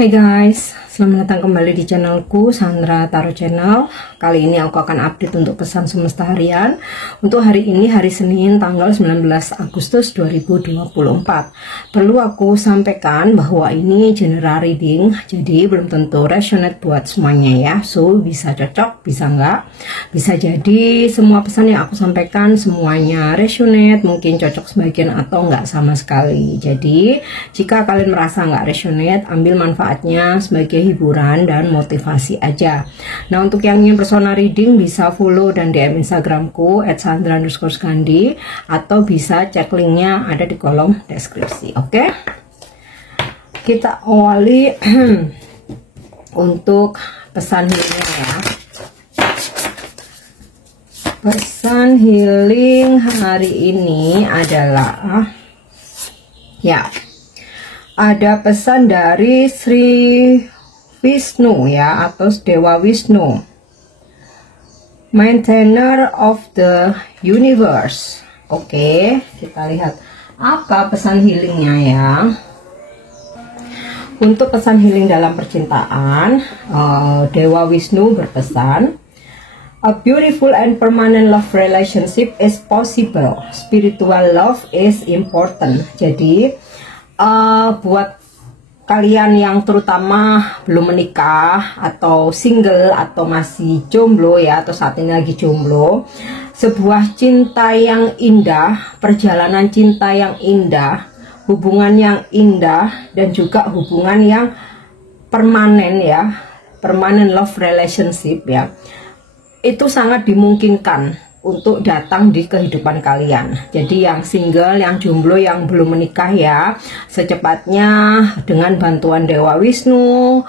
Hai guys, selamat datang kembali di channelku Sandra Tarot Channel. Kali ini aku akan update untuk pesan semesta harian untuk hari ini, hari Senin tanggal 19 Agustus 2024. Perlu aku sampaikan bahwa ini general reading, jadi belum tentu resonate buat semuanya ya. So bisa cocok, bisa enggak, bisa jadi semua pesan yang aku sampaikan semuanya resonate, mungkin cocok sebagian atau enggak sama sekali. Jadi jika kalian merasa enggak resonate, ambil manfaatnya sebagai hiburan dan motivasi aja. Nah, untuk yang ingin personal reading bisa follow dan DM Instagramku @sandra_skandi atau bisa cek linknya ada di kolom deskripsi. Oke, kita awali untuk pesan healing ya. Pesan healing hari ini adalah ya, ada pesan dari Sri Vishnu ya, atau Dewa Wisnu, maintainer of the universe. Oke, kita lihat apa pesan healingnya ya. Untuk pesan healing dalam percintaan, Dewa Wisnu berpesan, a beautiful and permanent love relationship is possible. Spiritual love is important. Jadi buat kalian yang terutama belum menikah atau single atau masih jomblo ya, atau saat ini lagi jomblo, sebuah cinta yang indah, perjalanan cinta yang indah, hubungan yang indah, dan juga hubungan yang permanen ya, permanent love relationship ya, itu sangat dimungkinkan untuk datang di kehidupan kalian. Jadi yang single, yang jomblo, yang belum menikah ya, secepatnya dengan bantuan Dewa Wisnu,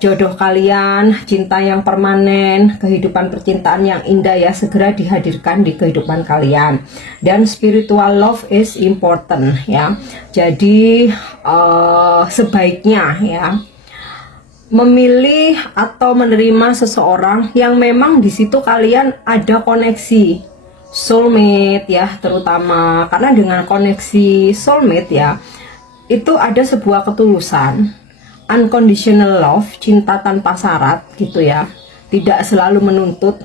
jodoh kalian, cinta yang permanen, kehidupan percintaan yang indah ya, segera dihadirkan di kehidupan kalian. Dan spiritual love is important ya. Jadi sebaiknya ya memilih atau menerima seseorang yang memang di situ kalian ada koneksi soulmate ya, terutama karena dengan koneksi soulmate ya, itu ada sebuah ketulusan, unconditional love, cinta tanpa syarat gitu ya, tidak selalu menuntut.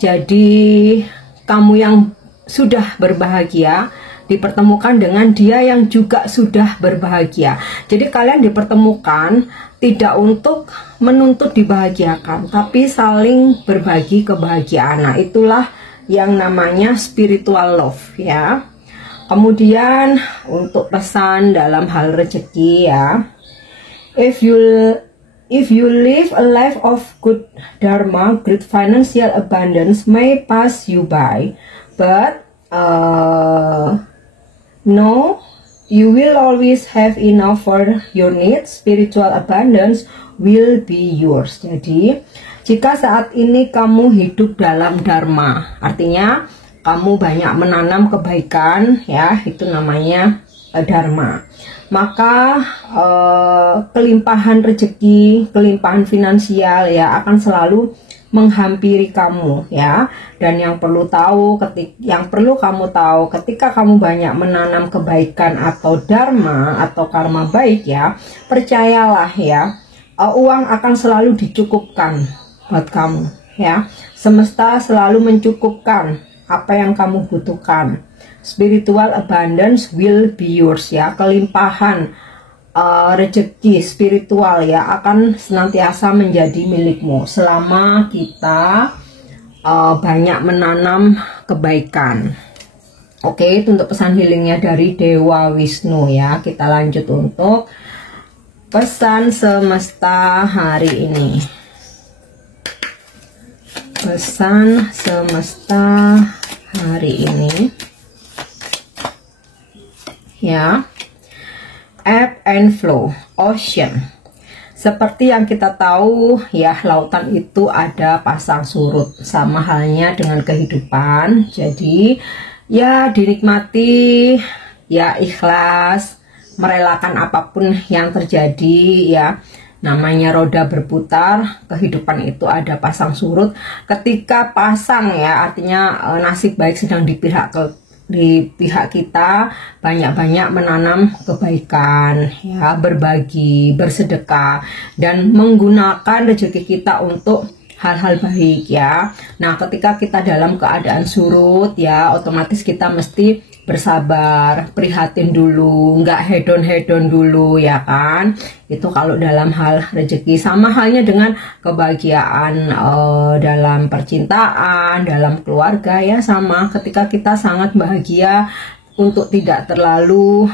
Jadi kamu yang sudah berbahagia dipertemukan dengan dia yang juga sudah berbahagia. Jadi kalian dipertemukan tidak untuk menuntut dibahagiakan, tapi saling berbagi kebahagiaan. Nah, itulah yang namanya spiritual love ya. Kemudian untuk pesan dalam hal rezeki ya, if you live a life of good dharma, great financial abundance may pass you by, but no, you will always have enough for your needs. Spiritual abundance will be yours. Jadi, jika saat ini kamu hidup dalam dharma, artinya kamu banyak menanam kebaikan, ya, itu namanya dharma. Maka kelimpahan rezeki, kelimpahan finansial ya akan selalu menghampiri kamu ya. Dan yang perlu kamu tahu, ketika kamu banyak menanam kebaikan atau dharma atau karma baik ya, percayalah ya, uang akan selalu dicukupkan buat kamu ya. Semesta selalu mencukupkan apa yang kamu butuhkan. Spiritual abundance will be yours ya, kelimpahan rezeki spiritual ya akan senantiasa menjadi milikmu selama kita banyak menanam kebaikan. Oke, itu untuk pesan healingnya dari Dewa Wisnu ya. Kita lanjut untuk pesan semesta hari ini. Pesan semesta hari ini ya, ebb and flow, ocean. Seperti yang kita tahu ya, lautan itu ada pasang surut, sama halnya dengan kehidupan. Jadi ya dinikmati, ya ikhlas, merelakan apapun yang terjadi ya. Namanya roda berputar, kehidupan itu ada pasang surut. Ketika pasang ya, artinya nasib baik sedang di pihak di pihak kita banyak-banyak menanam kebaikan, ya, berbagi, bersedekah, dan menggunakan rezeki kita untuk hal-hal baik, ya. Nah, ketika kita dalam keadaan surut, ya, otomatis kita mesti bersabar, prihatin dulu, nggak hedon-hedon dulu, ya kan. Itu kalau dalam hal rezeki. Sama halnya dengan kebahagiaan dalam percintaan, dalam keluarga, ya, sama. Ketika kita sangat bahagia, untuk tidak terlalu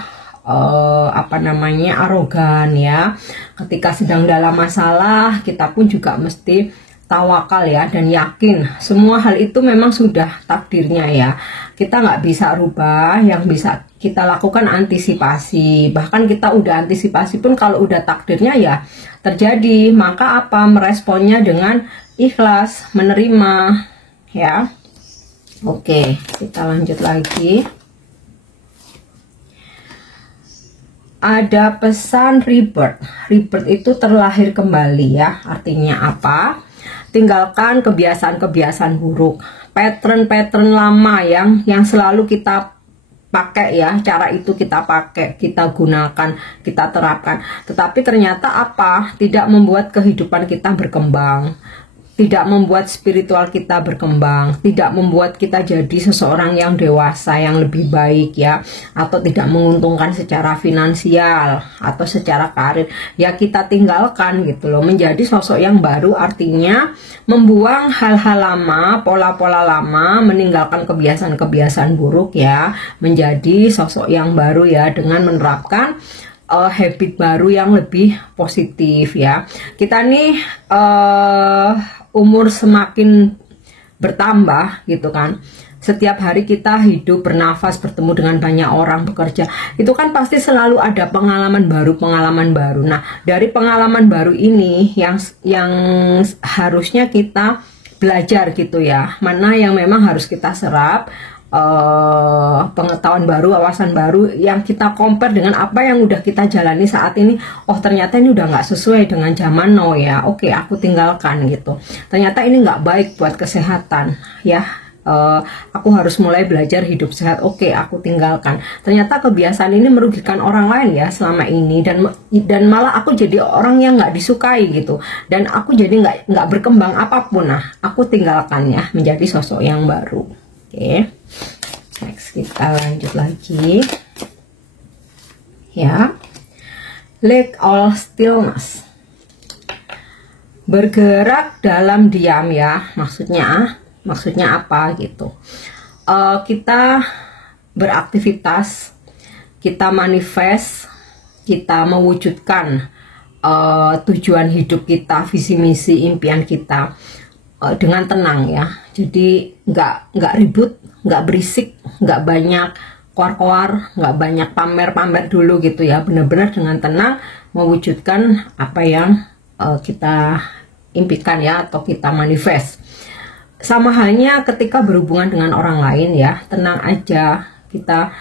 arogan, ya. Ketika sedang dalam masalah, kita pun juga mesti tawakal, ya, dan yakin semua hal itu memang sudah takdirnya, ya. Kita nggak bisa rubah, yang bisa kita lakukan antisipasi. Bahkan kita udah antisipasi pun kalau udah takdirnya ya terjadi, maka apa, meresponnya dengan ikhlas, menerima, ya. Oke, kita lanjut lagi. Ada pesan rebirth. Rebirth itu terlahir kembali, ya. Artinya apa? Tinggalkan kebiasaan-kebiasaan buruk, pattern-pattern lama yang selalu kita pakai, ya. Cara itu kita pakai, kita gunakan, kita terapkan. Tetapi ternyata apa? Tidak membuat kehidupan kita berkembang, tidak membuat spiritual kita berkembang, tidak membuat kita jadi seseorang yang dewasa, yang lebih baik, ya, atau tidak menguntungkan secara finansial atau secara karir, ya, kita tinggalkan gitu loh. Menjadi sosok yang baru artinya membuang hal-hal lama, pola-pola lama, meninggalkan kebiasaan-kebiasaan buruk, ya, menjadi sosok yang baru, ya, dengan menerapkan habit baru yang lebih positif, ya. Kita nih umur semakin bertambah gitu kan. Setiap hari kita hidup, bernafas, bertemu dengan banyak orang, bekerja, itu kan pasti selalu ada pengalaman baru. Nah, dari pengalaman baru ini yang harusnya kita belajar gitu, ya. Mana yang memang harus kita serap, pengetahuan baru, wawasan baru yang kita compare dengan apa yang udah kita jalani saat ini. Oh, ternyata ini udah nggak sesuai dengan zaman now, ya. Oke, aku tinggalkan gitu. Ternyata ini nggak baik buat kesehatan, ya. Aku harus mulai belajar hidup sehat. Oke, aku tinggalkan. Ternyata kebiasaan ini merugikan orang lain, ya, selama ini, dan malah aku jadi orang yang nggak disukai gitu, dan aku jadi nggak berkembang apapun. Nah, aku tinggalkannya menjadi sosok yang baru. Oke, next kita lanjut lagi, ya. Let all stillness. Bergerak dalam diam, ya. Maksudnya apa gitu? Kita beraktivitas, kita manifest, kita mewujudkan tujuan hidup kita, visi misi, impian kita dengan tenang, ya. Jadi nggak ribut, nggak berisik, nggak banyak koar-koar, nggak banyak pamer-pamer dulu gitu, ya. Benar-benar dengan tenang mewujudkan apa yang kita impikan, ya, atau kita manifest. Sama halnya ketika berhubungan dengan orang lain, ya, tenang aja, kita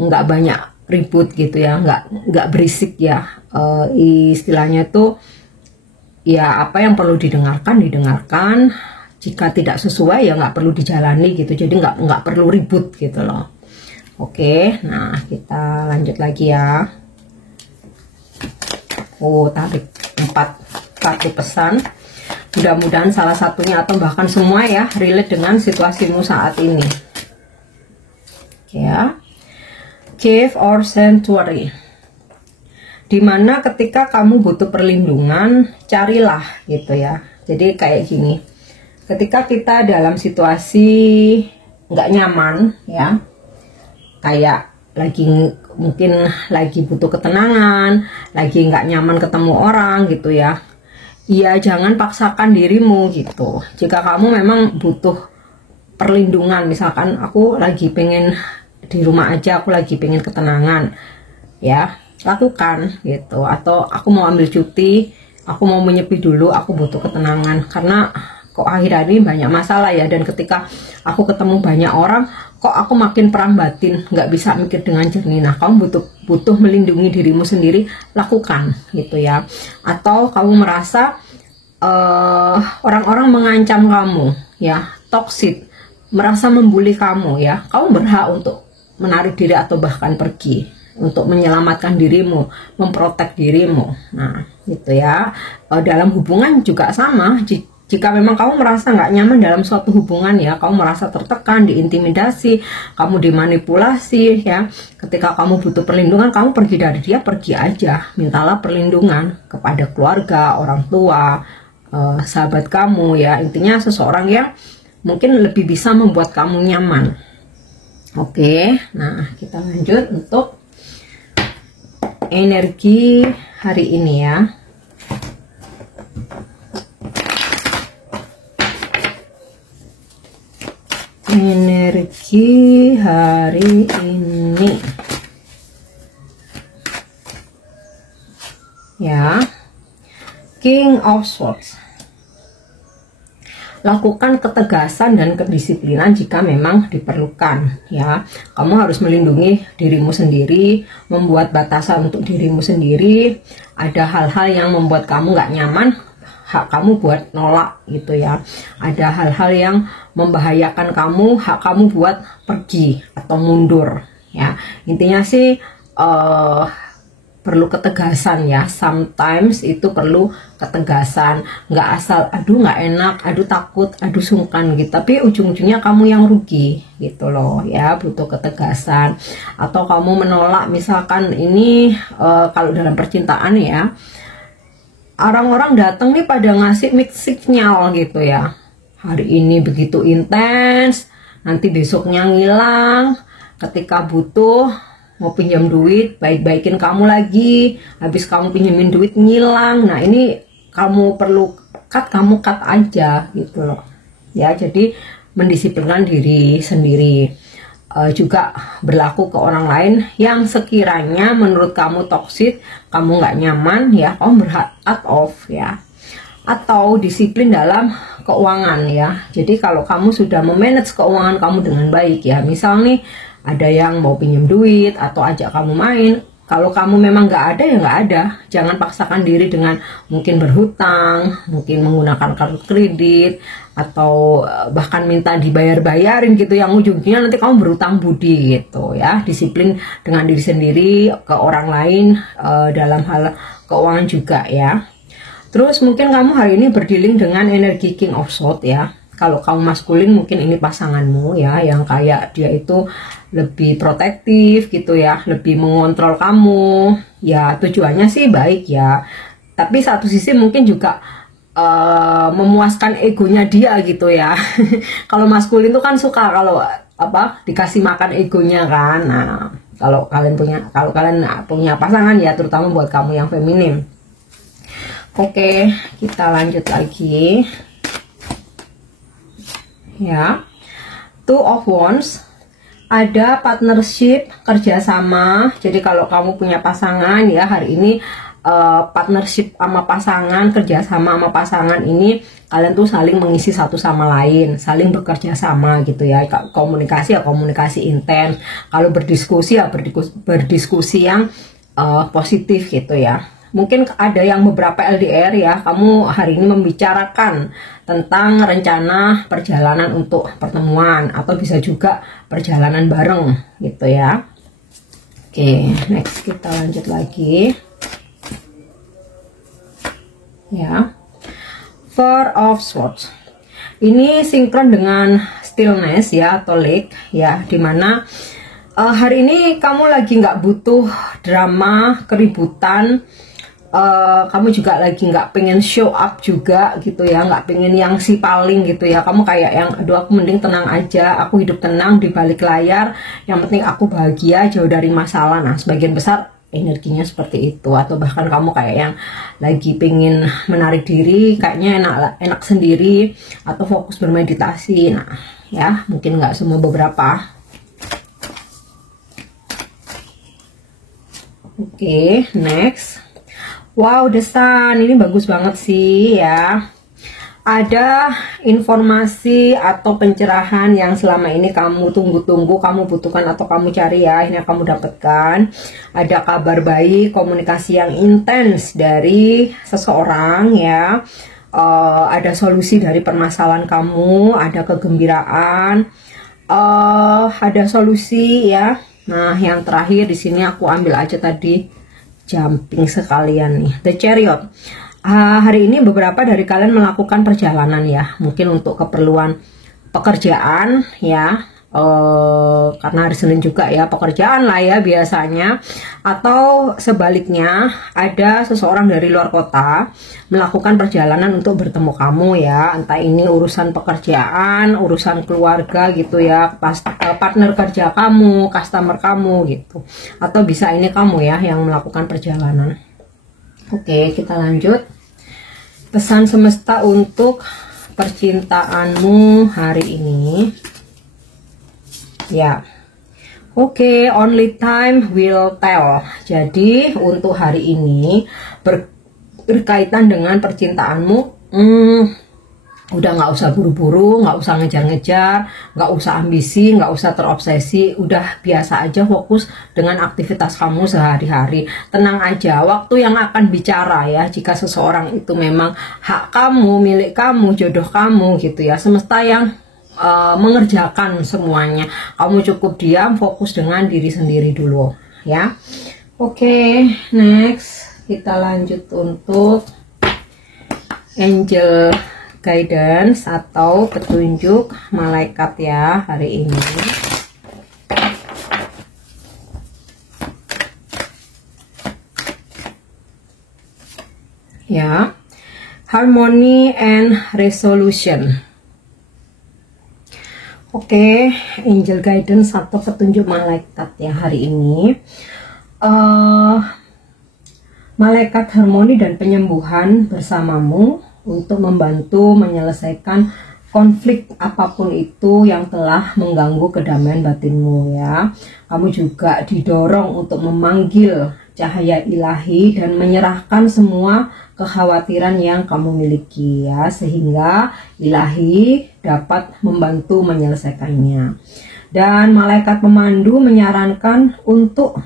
nggak banyak ribut gitu, ya, nggak berisik, ya. Istilahnya tuh, ya, apa yang perlu didengarkan. Jika tidak sesuai, ya nggak perlu dijalani gitu. Jadi nggak perlu ribut gitu loh. Oke, nah kita lanjut lagi, ya. Tarik 4 pesan. Mudah-mudahan salah satunya atau bahkan semua, ya, relate dengan situasimu saat ini. Ya, cave or sanctuary. Dimana ketika kamu butuh perlindungan, carilah gitu, ya. Jadi kayak gini. Ketika kita dalam situasi nggak nyaman, ya, kayak mungkin lagi butuh ketenangan, lagi nggak nyaman ketemu orang gitu, ya. Ya, jangan paksakan dirimu gitu. Jika kamu memang butuh perlindungan, misalkan aku lagi pengen di rumah aja, aku lagi pengen ketenangan, ya, lakukan gitu. Atau aku mau ambil cuti, aku mau menyepi dulu, aku butuh ketenangan karena kok akhir-akhir ini banyak masalah, ya. Dan ketika aku ketemu banyak orang, kok aku makin perang batin, nggak bisa mikir dengan jernih. Nah, kamu butuh melindungi dirimu sendiri, lakukan gitu, ya. Atau kamu merasa orang-orang mengancam kamu, ya, toxic, merasa membuli kamu, ya, kamu berhak untuk menarik diri atau bahkan pergi untuk menyelamatkan dirimu, memprotek dirimu. Nah, gitu ya. Dalam hubungan juga sama. Jika memang kamu merasa nggak nyaman dalam suatu hubungan ya, kamu merasa tertekan, diintimidasi, kamu dimanipulasi ya. Ketika kamu butuh perlindungan, kamu pergi dari dia, pergi aja. Mintalah perlindungan kepada keluarga, orang tua, sahabat kamu ya. Intinya seseorang yang mungkin lebih bisa membuat kamu nyaman. Oke, nah kita lanjut untuk energi hari ini ya. Energi hari ini ya, King of Swords. Lakukan ketegasan dan kedisiplinan jika memang diperlukan ya. Kamu harus melindungi dirimu sendiri, membuat batasan untuk dirimu sendiri. Ada hal-hal yang membuat kamu nggak nyaman, hak kamu buat nolak gitu ya. Ada hal-hal yang membahayakan kamu, hak kamu buat pergi atau mundur ya. Intinya sih perlu ketegasan ya. Sometimes itu perlu ketegasan, nggak asal aduh nggak enak, aduh takut, aduh sungkan gitu, tapi ujung-ujungnya kamu yang rugi gitu loh ya. Butuh ketegasan. Atau kamu menolak misalkan ini kalau dalam percintaan ya, orang-orang datang nih pada ngasih mix signal gitu ya. Hari ini begitu intens, nanti besoknya ngilang. Ketika butuh mau pinjam duit, baik-baikin kamu lagi, habis kamu pinjemin duit ngilang. Nah ini kamu perlu kamu cut aja gitu loh ya. Jadi mendisiplinkan diri sendiri. Juga berlaku ke orang lain yang sekiranya menurut kamu toksik, kamu nggak nyaman ya, kamu berhak cut off ya. Atau disiplin dalam keuangan ya. Jadi kalau kamu sudah memanage keuangan kamu dengan baik ya, misal nih ada yang mau pinjam duit atau ajak kamu main, kalau kamu memang nggak ada ya nggak ada. Jangan paksakan diri dengan mungkin berhutang, mungkin menggunakan kartu kredit, atau bahkan minta dibayar-bayarin gitu, yang ujungnya nanti kamu berutang budi gitu ya. Disiplin dengan diri sendiri, ke orang lain dalam hal keuangan juga ya. Terus mungkin kamu hari ini berdealing dengan energi King of Swords ya. Kalau kamu maskulin mungkin ini pasanganmu ya, yang kayak dia itu lebih protektif gitu ya, lebih mengontrol kamu ya. Tujuannya sih baik ya, tapi satu sisi mungkin juga memuaskan egonya dia gitu ya. Kalau maskulin tuh kan suka kalau dikasih makan egonya kan. Nah, kalau kalian punya pasangan ya, terutama buat kamu yang feminim. Oke, kita lanjut lagi ya. Two of Wands, ada partnership, kerjasama. Jadi kalau kamu punya pasangan ya, hari ini partnership sama pasangan, kerjasama sama pasangan ini, kalian tuh saling mengisi satu sama lain, saling bekerja sama gitu ya. Komunikasi ya komunikasi intens. Kalau berdiskusi ya berdiskusi yang positif gitu ya. Mungkin ada yang beberapa LDR ya, kamu hari ini membicarakan tentang rencana perjalanan untuk pertemuan, atau bisa juga perjalanan bareng gitu ya. Oke, next kita lanjut lagi ya. Four of Swords ini sinkron dengan stillness ya, atau lake ya, dimana hari ini kamu lagi nggak butuh drama, keributan. Kamu juga lagi nggak pengen show up juga gitu ya, nggak pengen yang si paling gitu ya. Kamu kayak yang aduh aku mending tenang aja, aku hidup tenang di balik layar, yang penting aku bahagia, jauh dari masalah. Nah sebagian besar energinya seperti itu. Atau bahkan kamu kayak yang lagi pengen menarik diri, kayaknya enak sendiri, atau fokus bermeditasi. Nah ya mungkin nggak semua, beberapa. Oke, next. Wow, The Sun ini bagus banget sih ya. Ada informasi atau pencerahan yang selama ini kamu tunggu-tunggu, kamu butuhkan atau kamu cari ya, ini kamu dapatkan. Ada kabar baik, komunikasi yang intens dari seseorang ya. Ada solusi dari permasalahan kamu, ada kegembiraan, ada solusi ya. Nah, yang terakhir di sini aku ambil aja tadi jumping sekalian nih, The Chariot. Hari ini beberapa dari kalian melakukan perjalanan ya, mungkin untuk keperluan pekerjaan ya, karena hari Senin juga ya, pekerjaan lah ya biasanya, atau sebaliknya ada seseorang dari luar kota melakukan perjalanan untuk bertemu kamu ya, entah ini urusan pekerjaan, urusan keluarga gitu ya, partner kerja kamu, customer kamu gitu, atau bisa ini kamu ya yang melakukan perjalanan. Oke, kita lanjut. Pesan semesta untuk percintaanmu hari ini. Ya. Oke, only time will tell. Jadi, untuk hari ini berkaitan dengan percintaanmu, udah nggak usah buru-buru, nggak usah ngejar-ngejar, nggak usah ambisi, nggak usah terobsesi, udah biasa aja fokus dengan aktivitas kamu sehari-hari. Tenang aja, waktu yang akan bicara ya, jika seseorang itu memang hak kamu, milik kamu, jodoh kamu gitu ya, semesta yang mengerjakan semuanya. Kamu cukup diam, fokus dengan diri sendiri dulu ya. Oke, next kita lanjut untuk angel guidance atau petunjuk malaikat ya hari ini. Ya, harmony and resolution. Oke, angel guidance atau petunjuk malaikat ya hari ini. Malaikat harmoni dan penyembuhan bersamamu untuk membantu menyelesaikan konflik apapun itu yang telah mengganggu kedamaian batinmu ya. Kamu juga didorong untuk memanggil cahaya ilahi dan menyerahkan semua kekhawatiran yang kamu miliki ya, sehingga ilahi dapat membantu menyelesaikannya. Dan malaikat pemandu menyarankan untuk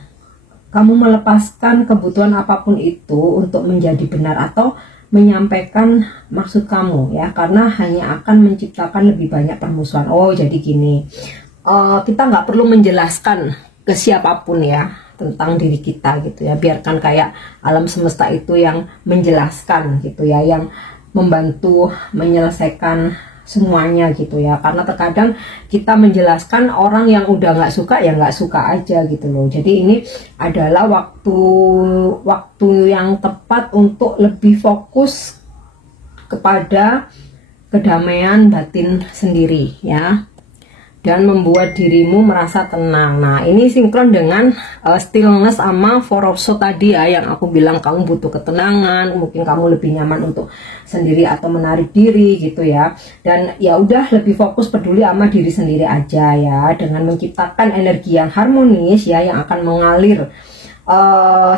kamu melepaskan kebutuhan apapun itu untuk menjadi benar atau menyampaikan maksud kamu ya, karena hanya akan menciptakan lebih banyak permusuhan. Oh, jadi gini, kita nggak perlu menjelaskan ke siapapun ya tentang diri kita gitu ya, biarkan kayak alam semesta itu yang menjelaskan gitu ya, yang membantu menyelesaikan semuanya gitu ya, karena terkadang kita menjelaskan orang yang udah nggak suka ya nggak suka aja gitu loh. Jadi ini adalah waktu yang tepat untuk lebih fokus kepada kedamaian batin sendiri ya, dan membuat dirimu merasa tenang. Nah, ini sinkron dengan stillness sama four of swords tadi ya, yang aku bilang kamu butuh ketenangan, mungkin kamu lebih nyaman untuk sendiri atau menarik diri gitu ya. Dan ya udah lebih fokus peduli sama diri sendiri aja ya, dengan menciptakan energi yang harmonis ya, yang akan mengalir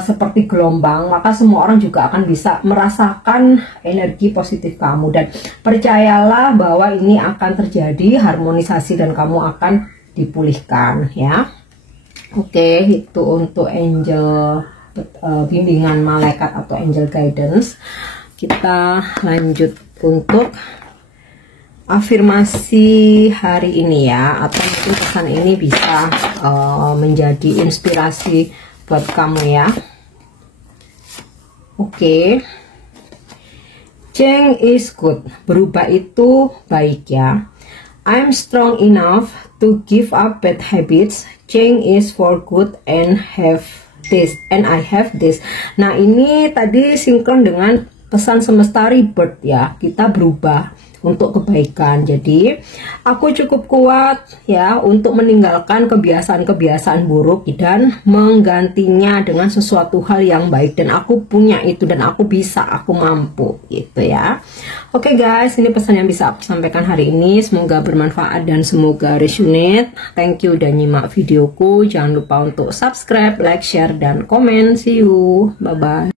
seperti gelombang, maka semua orang juga akan bisa merasakan energi positif kamu. Dan percayalah bahwa ini akan terjadi harmonisasi dan kamu akan dipulihkan ya. Oke, itu untuk angel bimbingan malaikat atau angel guidance. Kita lanjut untuk afirmasi hari ini ya, atau mungkin pesan ini bisa menjadi inspirasi buat kamu ya. Oke. Change is good. Berubah itu baik ya. I'm strong enough to give up bad habits. Change is for good and I have this. Nah, ini tadi sinkron dengan pesan semesta rebirth ya. Kita berubah untuk kebaikan. Jadi aku cukup kuat ya untuk meninggalkan kebiasaan-kebiasaan buruk dan menggantinya dengan sesuatu hal yang baik, dan aku punya itu dan aku bisa, aku mampu gitu ya. Oke guys, ini pesan yang bisa aku sampaikan hari ini. Semoga bermanfaat dan semoga resonate. Thank you udah nyimak videoku. Jangan lupa untuk subscribe, like, share, dan komen. See you. Bye bye.